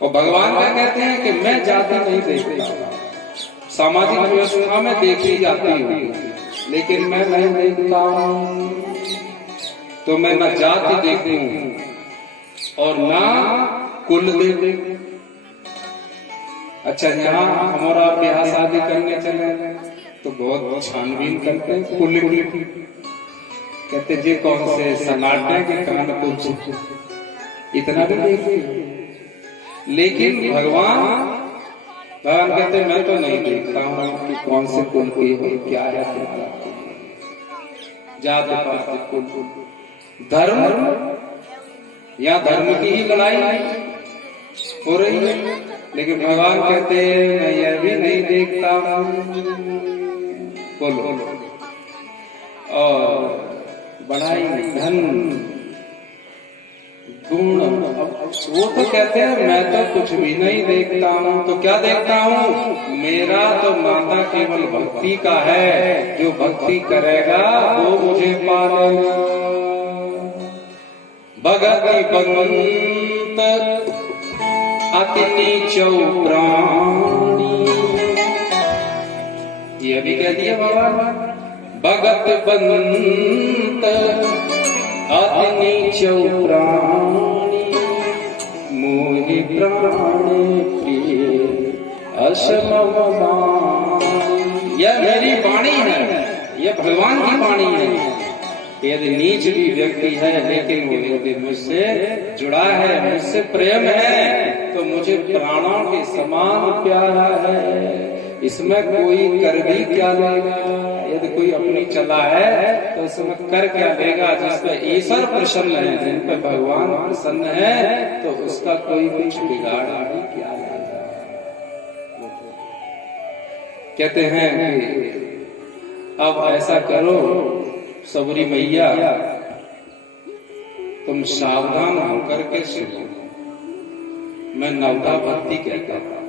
और भगवान क्या कहते हैं कि मैं जाति नहीं देखता, सामाजिक व्यवस्था में देखी जाती हूँ लेकिन मैं नहीं देखता हूँ। तो मैं न जाति देखूं और ना कुल देखूं। अच्छा, यहाँ हमारा ब्याह शादी करने चले तो बहुत छानबीन करते हैं कुल की, कहते जी कौन से सन्नाटे के कान कुछ, इतना भी देखते। लेकिन भगवान कहते मैं तो नहीं देखता हूँ कि कौन से कुल की है, क्या है तुम्हारा जात पात कुल धर्म, या धर्म की ही लड़ाई हो रही है। लेकिन भगवान कहते हैं मैं यह भी नहीं देखता हूँ बोलो, और बढ़ाई धन गुण, वो तो कहते हैं मैं तो कुछ भी नहीं देखता हूँ। तो क्या देखता हूँ? मेरा तो नाता केवल भक्ति का है, जो भक्ति करेगा वो मुझे पालेगा। भगति बंत अति नीचौ प्राणी, ये भी कह दिया भगवान। भगत बंत अति नीचौ प्राणी, मोहि प्राण प्रिय असमवाणी। यह मेरी वाणी है, यह भगवान की वाणी है। यदि नीच भी व्यक्ति है लेकिन वो यदि मुझसे जुड़ा है, मुझसे प्रेम है, तो मुझे प्राणों के समान प्यारा है। इसमें कोई कर भी क्या लेगा? यदि कोई अपनी चला है तो इसमें कर क्या लेगा? जिस पे ईश्वर प्रसन्न है, जिन पे भगवान प्रसन्न है, तो उसका कोई कुछ बिगाड़ा भी क्या लेगा? कहते हैं कि अब ऐसा करो सबरी मैया, तुम सावधान होकर के सुनो। मैं नवधा भक्ति कहता था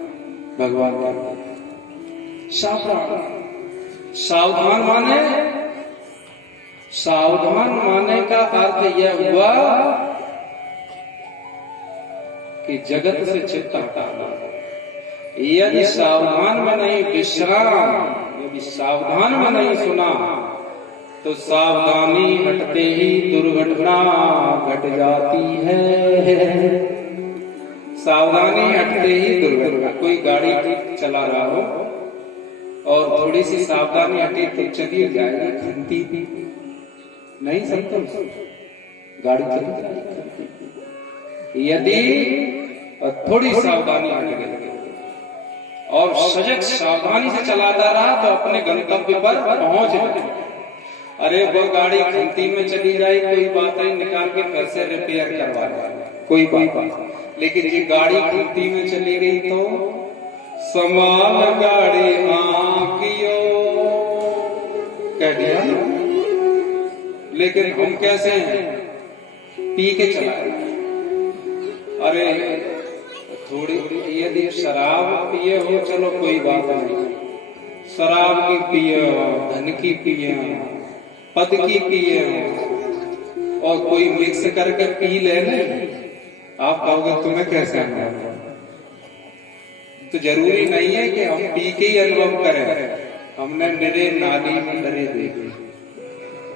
भगवान का। सावधान माने, सावधान माने का अर्थ यह हुआ कि जगत से चित्त हटाना। यदि सावधान में नहीं विश्राम, यदि सावधान में नहीं सुना, तो सावधानी हटते ही दुर्घटना घट जाती है। सावधानी हटते ही दुर्घटना। कोई गाड़ी चला रहा हो और थोड़ी सी सावधानी हटी तो चली जाएगी घंटी, नहीं सकते गाड़ी चली जाएगी। यदि थोड़ी सावधानी हट गई और सजग सावधानी से चलाता रहा तो अपने गंतव्य पर पहुंच जाए। अरे वो गाड़ी घंटी में चली जाए कोई बात नहीं, निकाल के पैसे रिपेयर करवा ले, कोई बात नहीं। लेकिन ये गाड़ी घंटी में चली गई तो समान गाड़ी आंकियो कह दिया। लेकिन हम कैसे हैं? पी के चलाए। अरे थोड़ी यदि शराब पिए हो चलो कोई बात नहीं, शराब की पिए, धन की पिए, पद की पिए, और कोई मिक्स करके पी लेने, आप कहोगे तुम्हें कैसे अनुभव? तो जरूरी नहीं है कि हम पी के ही अनुभव करें। हमने निरे नाली में डरे देखे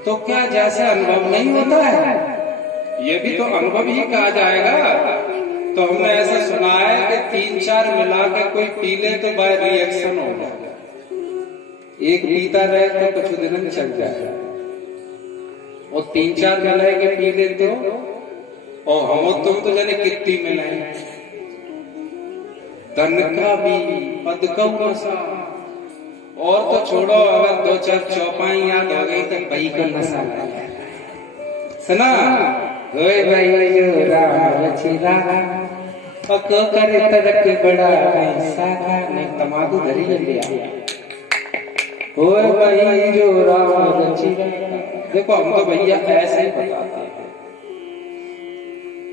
तो क्या जैसे अनुभव नहीं होता है? ये भी तो अनुभव ही कहा जाएगा। तो हमने ऐसा सुना है कि 3-4 मिला के कोई पी ले तो बाय रिएक्शन हो जाए। एक पीता रहे तो कुछ दिन चल जाए, और 3-4 मिला के पी ले तो, और हम तुम तो जाने कितनी मिलाए। धन का भी पद का नशा, और तो छोड़ो, अगर 2-4 चौपाई याद हो गई तो भाई का नशा सुना। होए भाई जो राम रचिला पको करे तड़क बड़ा ऐसा ने तमाकू धरी लिया। होए भाई जो राम रचिला, देखो हम तो भैया ऐसे ही बताते हैं,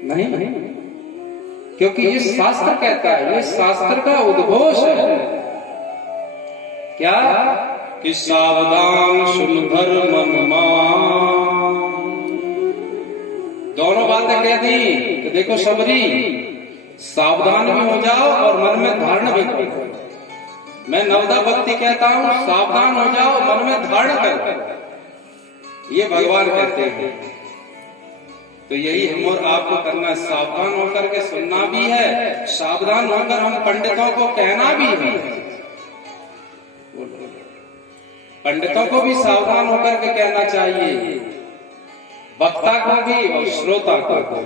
नहीं, क्योंकि ये शास्त्र कहता है, ये शास्त्र का उद्घोष है। क्या कि सावधान सुन धर्म मान। दोनों बातें कह दी कि देखो सबरी, सावधान भी हो जाओ और मन में धारण भी करो। मैं नवदा भक्ति कहता हूं, सावधान हो जाओ, मन में धारण कर, ये भगवान कहते हैं। तो यही हम और आपको करना है, सावधान होकर के सुनना भी है, सावधान होकर हम पंडितों को कहना भी है। पंडितों को भी सावधान होकर के कहना चाहिए, वक्ता को भी और श्रोता को भी,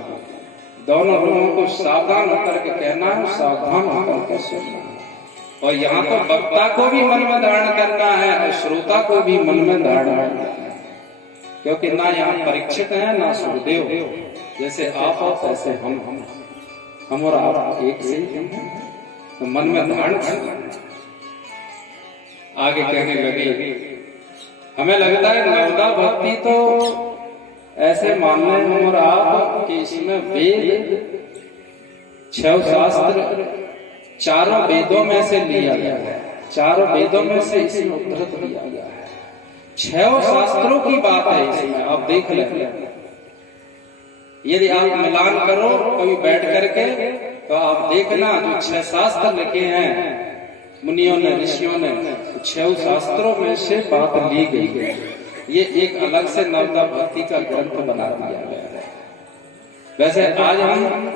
दोनों लोगों को सावधान होकर के कहना है, सावधान होकर के सुनना है। और यहाँ तो वक्ता को भी मन में धारण करना है और श्रोता को भी मन में धारण करना है, क्योंकि ना यहाँ परीक्षित है ना सुखदेव, जैसे आप हो तैसे हम और आप एक से ही, तो मन में धारण करना। आगे कहने लगे, हमें लगता है नवदा भक्ति तो ऐसे मान लें हम और आप कि इसमें वेद, 6 शास्त्र, चारों वेदों में से लिया गया है, चारों वेदों में से इसमें उद्धृत लिया गया है। 6 शास्त्रों की बात है इसमें, आप देख लें। यदि आप मिलान करो कभी बैठ करके तो आप देखना, जो 6 शास्त्र लिखे हैं मुनियों ने, ऋषियों ने, 6 शास्त्रों में से बात ली गई है। ये एक अलग से नवदा भक्ति का ग्रंथ बना दिया गया है। वैसे आज हम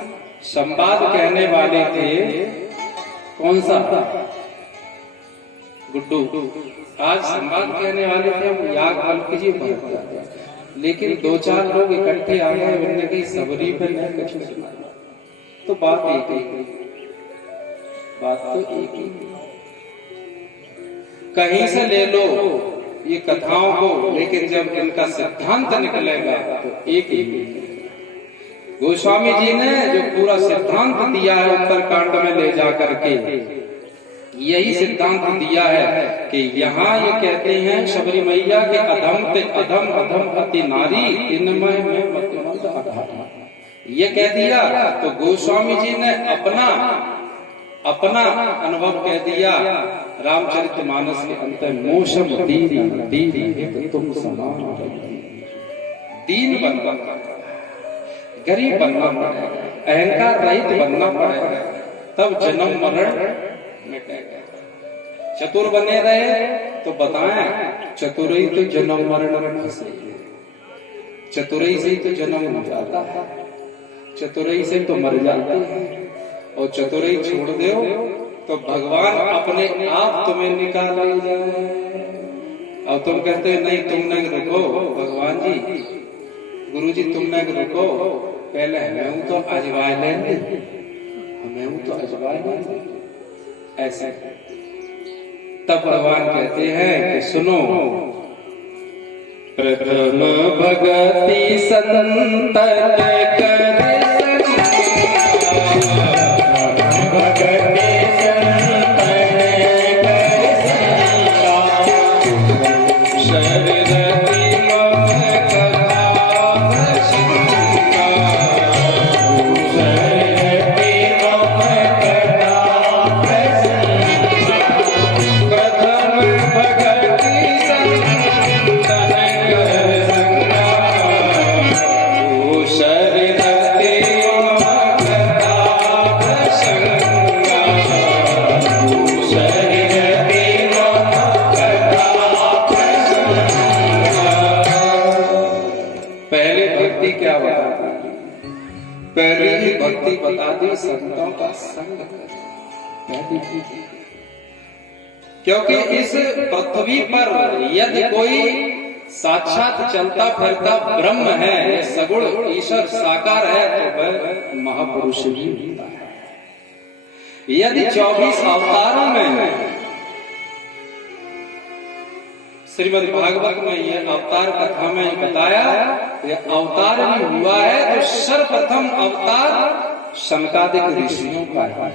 संवाद कहने वाले थे, कौन सा गुड्डू, आज संवाद कहने वाले थे हम याग बल्कि जी भरत, लेकिन 2-4 लोग इकट्ठे आ गए, उन्होंने कही सबरी पर नहीं कुछ सुना। तो बात एक ही, बात तो एक ही, कहीं से ले लो ये कथाओं को, लेकिन जब इनका सिद्धांत निकलेगा तो एक ही। गोस्वामी जी ने जो पूरा सिद्धांत दिया है उत्तरकांड में ले जाकर के, यही सिद्धांत दिया है कि यहाँ ये कहते हैं शबरी मैया के अधम पे अधम, अधम अति नारी, इनमय में मतिमंद अधम, ये कह दिया। तो गोस्वामी जी ने अपना अनुभव कह दिया रामचरितमानस के अंत, मोशम दीन दीन तुम समान, दीन बनना पड़ेगा, गरीब बनना पड़ेगा, अहंकार रहित बनना पड़ेगा, तब जन्म मरण मिटेगा। चतुर बने रहे तो बताएं, चतुरई तो जन्म मरण में फंसे, चतुरई से ही तो जन्म हो जाता है, चतुरई से तो मर जाते हैं, और चतुरई छोड़ दो तो भगवान अपने आप तुम्हें निकाल ले जाए। और तुम कहते हो नहीं तुम नहीं रुको, भगवान जी, गुरु जी तुम नहीं रुको, पहले हमें हूं तो अजवाय लेंगे, हमें हूं तो अजवाय लेंगे, ऐसे। तब भगवान कहते हैं कि सुनो, प्रथम भगति संतन करे, पहले ही भक्ति बता दी, संतों का संग करो, क्योंकि इस पृथ्वी पर यदि कोई साक्षात चलता फिरता ब्रह्म है, सगुण ईश्वर साकार है, तो वह महापुरुष ही होता है। यदि 24 अवतारों में श्रीमद् भागवत में यह अवतार कथा में बताया, यह अवतार भी हुआ है तो सर्वप्रथम अवतार शनकादिक ऋषियों का है।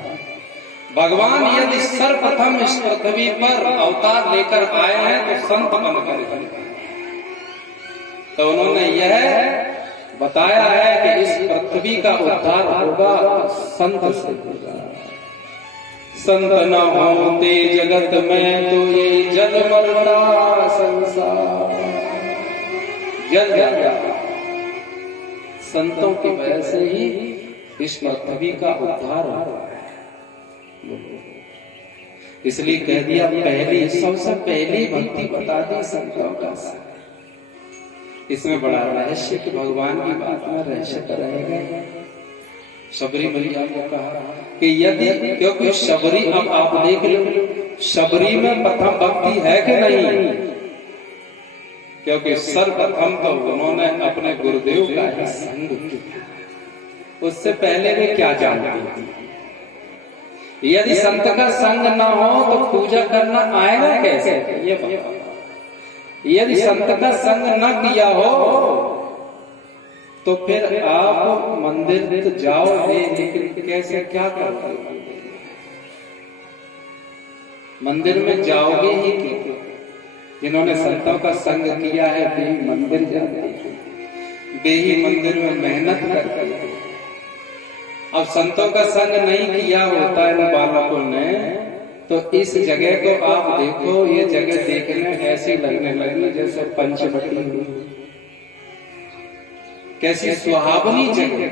भगवान यदि सर्वप्रथम इस पृथ्वी पर अवतार लेकर आए हैं तो संत बनकर, तो उन्होंने यह बताया है कि इस पृथ्वी का उद्धार होगा संत से होगा। संत न होते जगत में तो ये जल मरता संसार, जल जाता। संतों की वजह से ही इस पृथ्वी का उद्धार होता है। इसलिए कह दिया पहली, सबसे पहली भक्ति बता दी संतों का। इसमें बड़ा रहस्य कि भगवान की बात में रहस्य तो रहेगा। शबरी मैया को कहा कि यदि, क्योंकि शबरी, अब आप देख लो शबरी में प्रथम भक्ति है कि नहीं, क्योंकि सर्वप्रथम तो उन्होंने अपने गुरुदेव का ही संग किया, उससे पहले वे क्या जानते थे। यदि संत का संग ना हो तो पूजा करना आएगा कैसे, ये बताओ। यदि संत का संग न किया हो तो फिर आप मंदिर तो जाओगे, लेकिन कैसे, क्या करोगे? मंदिर में जाओगे ही क्यों? जिन्होंने संतों का संग किया है वे ही मंदिर जाते हैं, वे ही मंदिर में मेहनत करते हैं। अब संतों का संग नहीं किया होता इन बालकों ने, तो इस जगह को आप देखो, ये जगह देखने ऐसी लगने लगी जैसे पंचवटी हुई, कैसी सुहावनी जगह।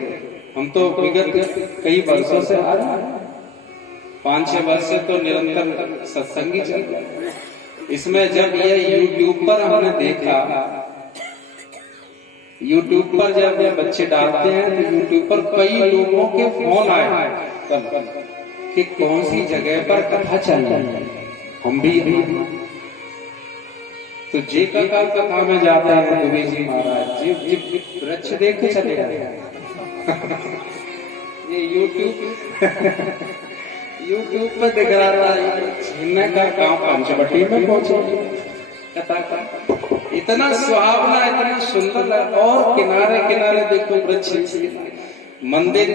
हम तो विगत कई वर्षों से आ रहे हैं, 5-6 वर्ष से तो निरंतर सत्संगी चल रहा है। इसमें जब ये YouTube पर हमने देखा, YouTube पर जब ये बच्चे डालते हैं तो YouTube पर कई लोगों के फोन आए कि कौन सी जगह पर कथा चल रही है, हम भी तो जी का कथा में जाते हैं दुबे जी महाराज जी वृक्ष देख के चले जाते हैं। ये YouTube पर दिख रहा था, छीनने का काम पंचवटी में पहुंचे। इतना सुहावना, इतना सुंदर, और किनारे किनारे देखो वृक्ष, मंदिर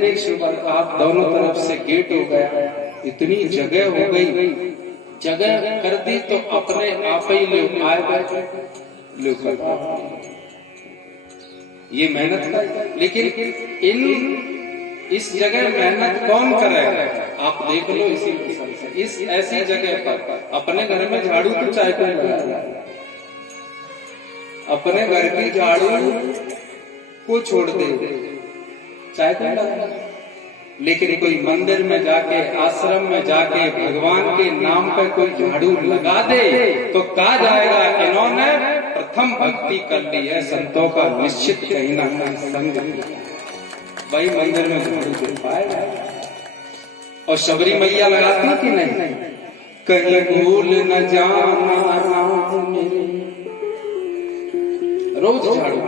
आप दोनों तरफ से गेट हो गया, इतनी जगह हो गई, जगह कर दी तो अपने आप ही लोग आए लोग। ये मेहनत का, लेकिन इस जगह मेहनत कौन करेगा? आप देख लो इस ऐसी जगह पर अपने घर में झाड़ू तो चाहे कोई लगा, अपने घर की झाड़ू को छोड़ दे चाहे कोई लगा, लेकिन कोई मंदिर में जाके, आश्रम में जाके भगवान के नाम पे कोई झाड़ू लगा दे तो कहा जाएगा इन्होंने प्रथम भक्ति कर ली है, संतों का निश्चित कहीं ना कहीं संग। वही मंदिर में झाड़ू दे पाएगा। और शबरी मैया लगाती कि नहीं, कहीं भूल न जाना राम मेरे, रोज झाड़ू,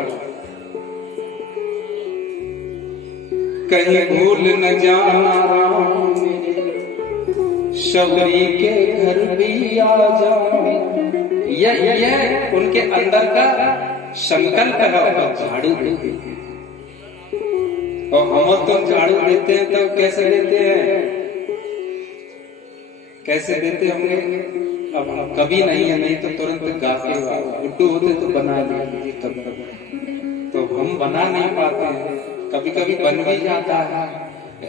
कहीं भूल न जाना राम मेरे, शबरी के घर भी आ जाओ। यह उनके अंदर का संकल्प है, झाड़ू देते हैं। और हम तो झाड़ू देते हैं तो कैसे देते हैं, कैसे देते होंगे? अब कभी नहीं है, नहीं तो तुरंत गा के, गुड्डू होते तो बना लीजिए, तो हम बना नहीं पाते हैं। कभी कभी बन भी जाता है,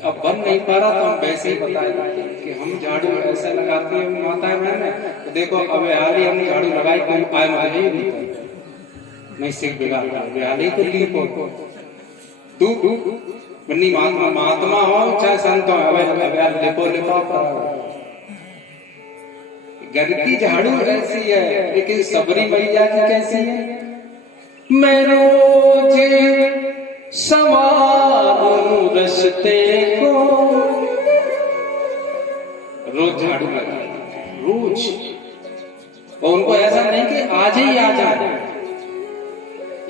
अब बन नहीं पा रहा तो हम वैसे ही बता देते कि हम झाड़ू ऐसे लगाते हैं माता है मैंने, तो देखो अब हाल ही हम झाड़ू लगाई, कोई आए मुझे नहीं सीख बिगाड़, हाल ही तो लीप हो तू बन्नी महात्मा हो चाहे संत हो, घर की झाड़ू ऐसी है, लेकिन सबरी मैया की कैसी है? मैं रोज संवारूं रस्ते को, रोज झाड़ू लगा, रोज। और उनको ऐसा नहीं कि आज ही आ जाए,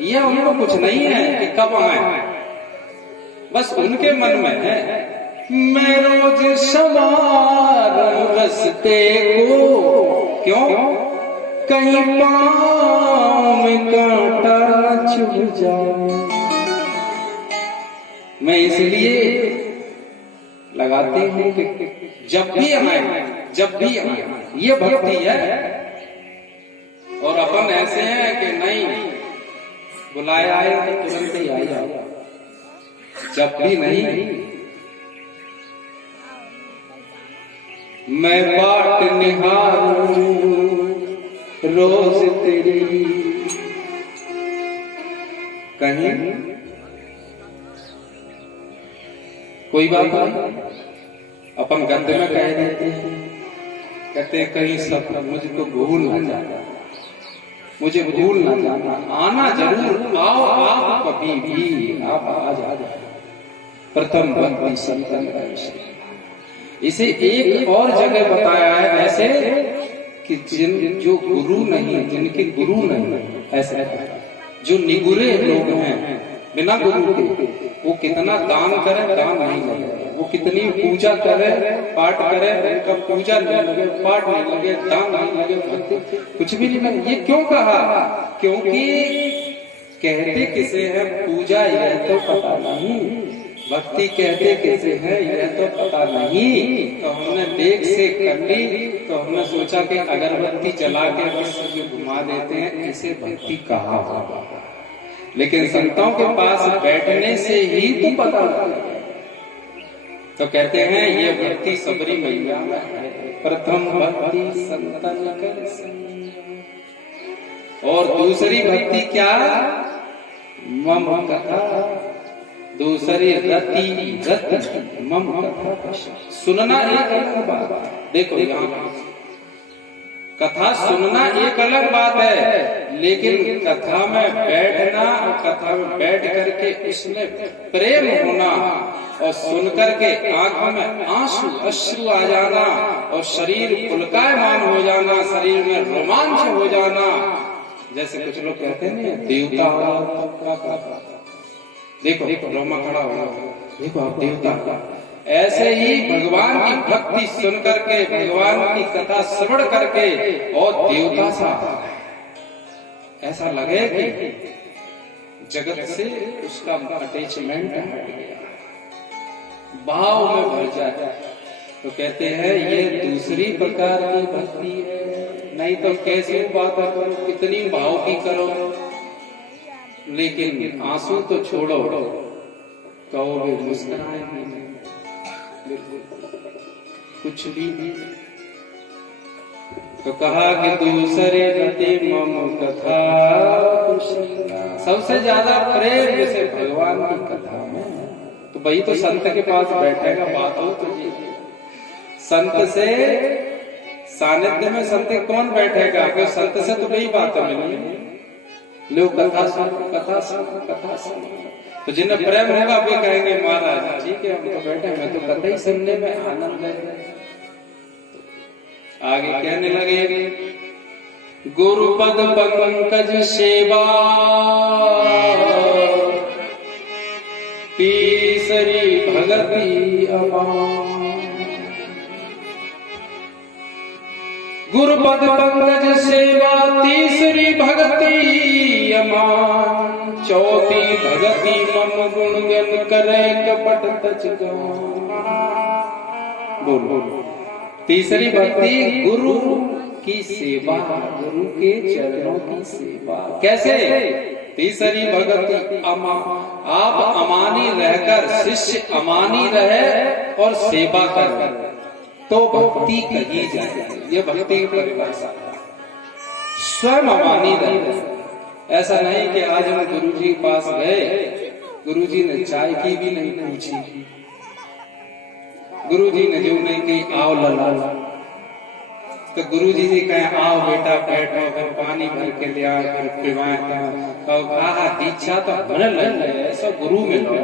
यह उनको कुछ नहीं है कि कब आए, बस उनके मन में है मैं रोज संवारूं रस्ते को, क्यों? कहीं पाँव में कांटा न चुभ जाए। मैं इसलिए लगाती हूँ कि जब भी आए, जब भी आए, ये भक्ति है। और अपन ऐसे हैं कि नहीं, बुलाया आए तो तुरंत ही आ जाओ, जब भी नहीं। मैं बाट निहारूं रोज तेरी, कहीं कोई बात नहीं, अपन गद्य में कह देते हैं, कहते हैं कहीं सब मुझको भूल ना जाना, मुझे भूल ना जाना, आना जरूर, आओ आप कभी भी, आप आ जाओ। प्रथम भक्ति संतन का विषय। इसे एक और जगह बताया है ऐसे कि जो गुरु नहीं, जिनके गुरु नहीं, ऐसे जो निगुरे लोग हैं बिना गुरु के, वो कितना दान करे दान नहीं लगे, वो कितनी पूजा करे पाठ करे, उनका पूजा नहीं लगे, पाठ नहीं लगे, दान नहीं लगे, भक्ति कुछ भी नहीं लगे। ये क्यों कहा? क्योंकि कहते किसे है पूजा, यह तो पता नहीं, भक्ति कहते कैसे है यह तो पता नहीं। तो हमने देख से कर ली, तो हमने सोचा कि अगरबत्ती जला के बस जो घुमा देते हैं इसे भक्ति कहा होगा, लेकिन संतों के पास बैठने से ही तो पता लगता। तो कहते हैं ये भक्ति सबरी मैया में है, प्रथम भक्ति संतन कर संग। और दूसरी भक्ति क्या? मम कथा, दूसरी रति रति मम कथा। सुनना एक अलग बात, देखो यहाँ कथा सुनना एक अलग बात है, लेकिन कथा में बैठना और कथा में बैठ करके उसमें प्रेम होना और सुन करके आंखों में आंसू अश्रु आ जाना और शरीर पुलकायमान हो जाना, शरीर में रोमांच हो जाना। जैसे कुछ लोग कहते हैं देवता, देखो रोमा खड़ा हो, देखो आप देवता। ऐसे ही भगवान की भक्ति सुन करके, भगवान की कथा श्रवण करके और देवता सा ऐसा लगे कि जगत से उसका अटैचमेंट हट गया, भाव में भर जाए। तो कहते हैं ये दूसरी प्रकार की भक्ति है। नहीं तो कैसे बात करो, कितनी भाव की करो, लेकिन आंसू तो छोड़ो, कहोगे मुस्कुराएंगे कुछ भी नहीं। तो कहा कि दूसरे रति मम कथा, सबसे ज्यादा प्रेम जैसे भगवान की कथा में। तो भाई तो संत के पास बैठेगा, बात हो तो जी संत से सानिध्य में संत कौन बैठेगा? अगर संत से तो वही बात मिलेगी, लोग कथा सुन कथा सुन कथा सुन। तो जिन्हें प्रेम होगा वे कहेंगे महाराज ठीक है हम तो बैठे, मैं तो कथा ही सुनने में आनंद है। आगे कहने लगे गुरुपद पंकज सेवा, तीसरी भगति अपार। गुरुपद पंकज सेवा, तीसरी भगति अमान, चौथी भगति मम गुण गन करे कपट तच बोलो। तीसरी भक्ति गुरु की सेवा, गुरु के चरणों की सेवा। कैसे? तीसरी भगति अमा, आप अमानी रहकर, शिष्य अमानी रहे और सेवा कर तो भक्ति कही जाए। ये भक्ति की परिभाषा, स्वयं अमानी रहे। ऐसा नहीं कि आज हम गुरुजी के पास गए, गुरुजी ने चाय की भी नहीं पूछी, गुरुजी ने जो नहीं कही आओ लला, तो गुरुजी जी कहे आओ बेटा बैठो, फिर पानी भर के ले आओ, फिर पिवाए, तो कहा दीक्षा तो बने लगे, ऐसा गुरु मिलो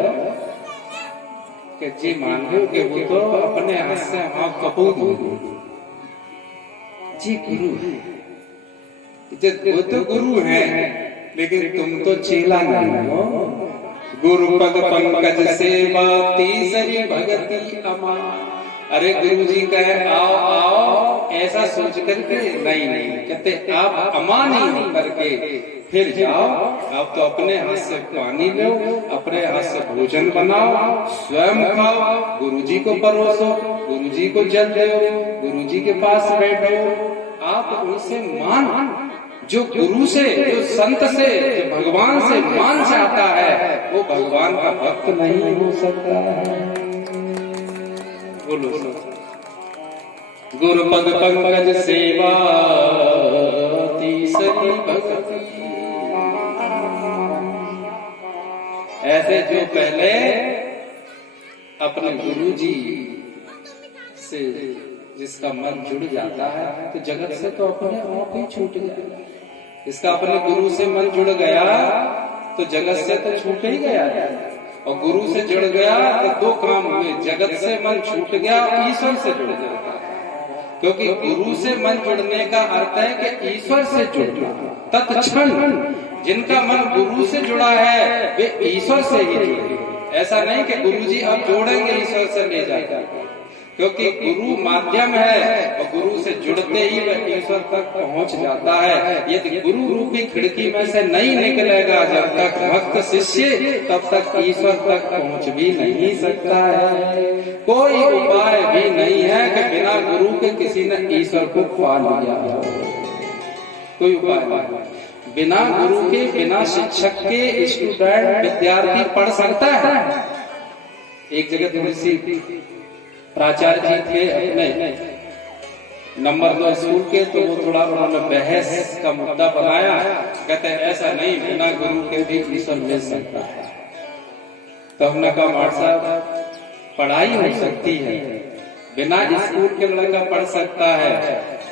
कि जी मान लो कि वो तो अपने हाथ से आप कपूर जी गुरु है, वो तो गुरु है, लेकिन तुम तो चेला नहीं हो। गुरुपद पंकज सेवा, तीसरी भगति अमा। अरे गुरु जी कहे आओ आओ, ऐसा सोच करके नहीं नहीं कहते, आप अमानी हो करके फिर जाओ। आप तो अपने हाथ से पानी लो, अपने हाथ से भोजन बनाओ, स्वयं खाओ, गुरुजी को परोसो, गुरुजी को जल दो, गुरुजी के पास बैठो। आप उनसे मान, जो गुरु से, जो संत से, जो भगवान से मान चाहता है, वो भगवान का भक्त नहीं हो सकता है। बोलो गुरुपद पंकज सेवा, तीसरी भक्ति। ऐसे जो पहले अपने गुरु जी से जिसका मन जुड़ जाता है तो जगत से तो अपने आप ही छूट गया। इसका अपने गुरु से मन जुड़ गया तो जगत से तो छूट ही गया है। और गुरु से जुड़ गया तो दो काम हुए, जगत से मन छूट गया, ईश्वर से जुड़ गया। क्योंकि गुरु से मन जुड़ने का अर्थ है कि ईश्वर से जुड़ना। तत्क्षण जिनका मन गुरु से जुड़ा है वे ईश्वर से ही जुड़े। ऐसा नहीं कि गुरु जी अब जोड़ेंगे ईश्वर से ले जाएगा, क्योंकि गुरु माध्यम है और गुरु से जुड़ते ही वह ईश्वर तक पहुंच जाता है। यदि गुरु रूपी खिड़की में से नहीं निकलेगा जब तक भक्त शिष्य, तब तक ईश्वर तक पहुंच भी नहीं सकता है। कोई उपाय भी नहीं है कि बिना गुरु के किसी ने ईश्वर को पा लिया। कोई उपाय नहीं। बिना गुरु के, बिना शिक्षक के स्टूडेंट विद्यार्थी पढ़ सकता है। एक जगह थोड़ी सी प्राचार्य जी थे अपने नंबर 2 स्कूल के, तो वो थोड़ा उन्होंने बहस का मुद्दा बनाया। कहते हैं ऐसा नहीं, बिना गुरु के भी ईश्वर मिल सकता है। तो हमने कहा मास्टर साहब, पढ़ाई हो सकती है, बिना स्कूल के लड़का पढ़ सकता है,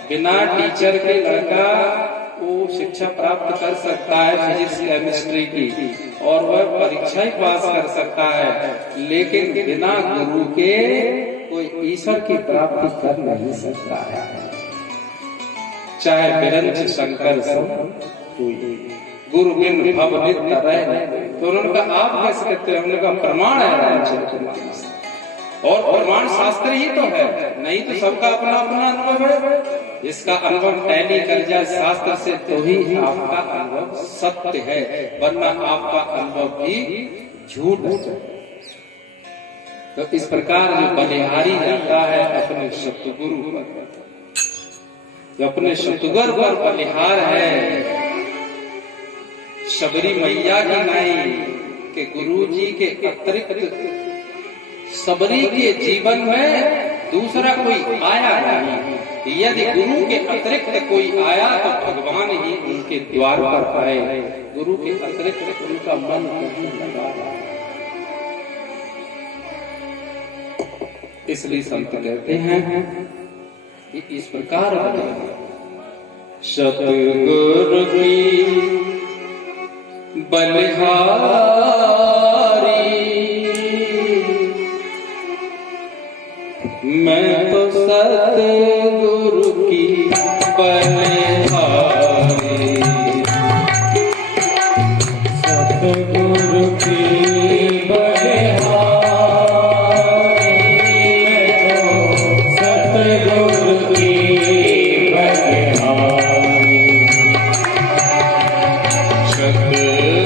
बिना टीचर के लड़का वो शिक्षा प्राप्त कर सकता है फिजिक्स केमिस्ट्री की, और वह परीक्षा ही पास कर सकता है, लेकिन बिना गुरु के कोई ईश्वर की प्राप्ति कर नहीं सकता है। चाहे बिरंच शंकर सो गुरु बिन भव नित रहे। तो उन्होंने कहा आप कैसे कहते हैं? हमने कहा प्रमाण है रामचरितमानस, और प्रमाण शास्त्र ही तो है, नहीं तो सबका अपना अपना अनुभव है। जिसका अनुभव टैली कर जाए शास्त्र से तो ही आपका अनुभव सत्य है, वरना आपका अनुभव भी झूठ है। तो इस प्रकार जो बलिहारी रहता है अपने सतगुरु पर, जो अपने सतगुरु पर बलिहार है, शबरी मैया की नहीं कि गुरु जी के अतिरिक्त सबरी के जीवन में दूसरा कोई आया नहीं। यदि गुरु के अतिरिक्त कोई आया तो भगवान ही उनके द्वार पर आए। गुरु के अतिरिक्त उनका मन नहीं लगा। इसलिए संत कहते हैं कि इस प्रकार सतगुरु की बलिहारी, मैं तो सतगुरु की बलिहारी, सतगुरु की बलिहारी, मैं तो सतगुरु